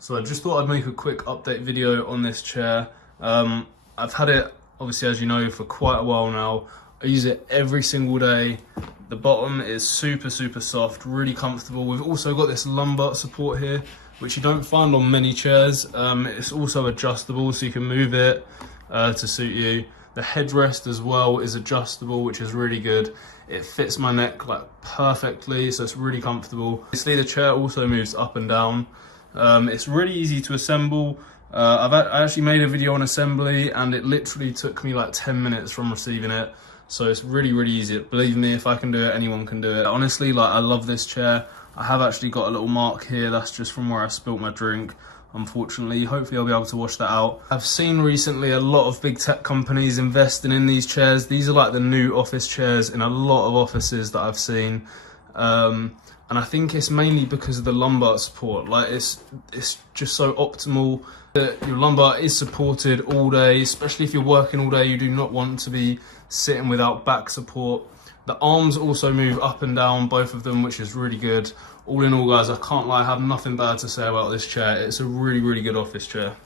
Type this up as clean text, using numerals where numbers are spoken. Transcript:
So I just thought I'd make a quick update video on this chair. I've had it, obviously, as you know, for quite a while now. I use it every single day. The bottom is super soft, really comfortable. We've also got this lumbar support here, which you don't find on many chairs. It's also adjustable, so you can move it to suit you. The headrest as well is adjustable, which is really good. It fits my neck like perfectly, so it's really comfortable. Obviously, the chair also moves up and down. It's really easy to assemble. I actually made a video on assembly, and it literally took me like 10 minutes from receiving it. So it's really easy. Believe me, if I can do it, anyone can do it. Honestly, like, I love this chair. I have actually got a little mark here. That's just from where I spilt my drink, unfortunately. Hopefully I'll be able to wash that out. I've seen recently a lot of big tech companies investing in these chairs. These are like the new office chairs in a lot of offices that I've seen. And I think it's mainly because of the lumbar support. Like, it's just so optimal that your lumbar is supported all day, especially if you're working all day. You do not want to be sitting without back support. The arms also move up and down, both of them, which is really good. All in all, guys, I can't lie, I have nothing bad to say about this chair. It's a really good office chair.